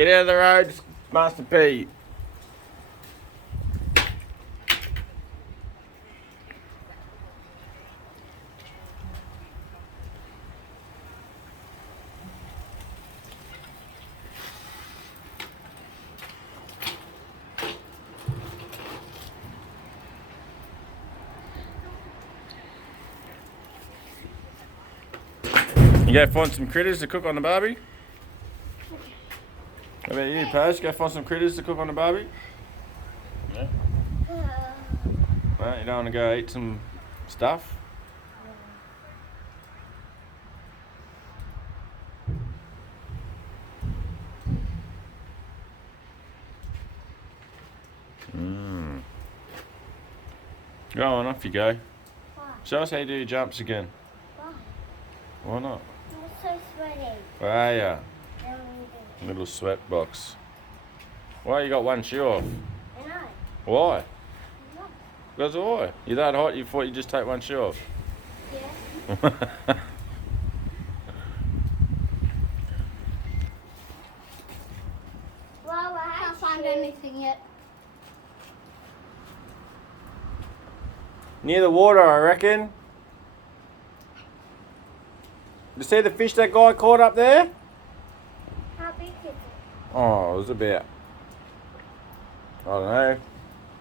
Get out of the road, Master P. You go find some critters to cook on the barbie? How about you, Percy? Go find some critters to cook on the barbie? Yeah. Well, you don't want to go eat some stuff? Go on, off you go. Show us how you do your jumps again. Why not? I'm so sweaty. Where are ya? Little sweat box. Why you got one shoe off? I know. Why? No. Because why? You're that hot you thought you'd just take one shoe off? Yeah. Well, I Can't find anything yet. Near the water, I reckon. You see the fish that guy caught up there? How big is it? Oh, it was about, I don't know,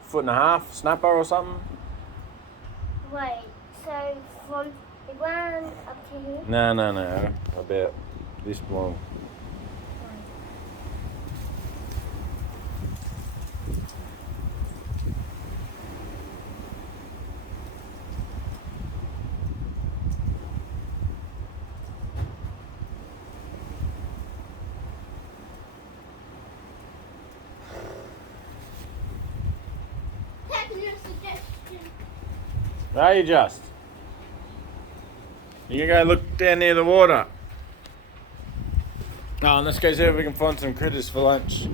1.5 snapper or something. Wait, so from the ground up to here? No. About this long. Taking your suggestion. Are you just? You can go look down near the water. Oh, and let's go see if we can find some critters for lunch.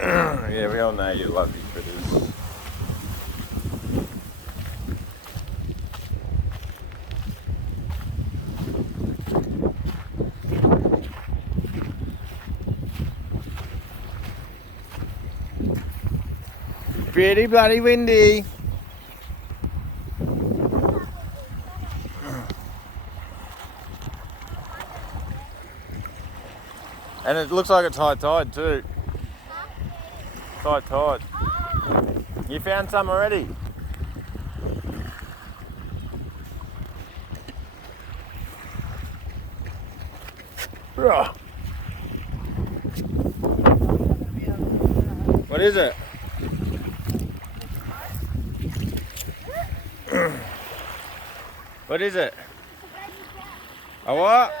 Yeah, we all know you love your critters. Pretty bloody windy. And it looks like it's high tide too. High tide. You found some already? What is it? What is it? A what?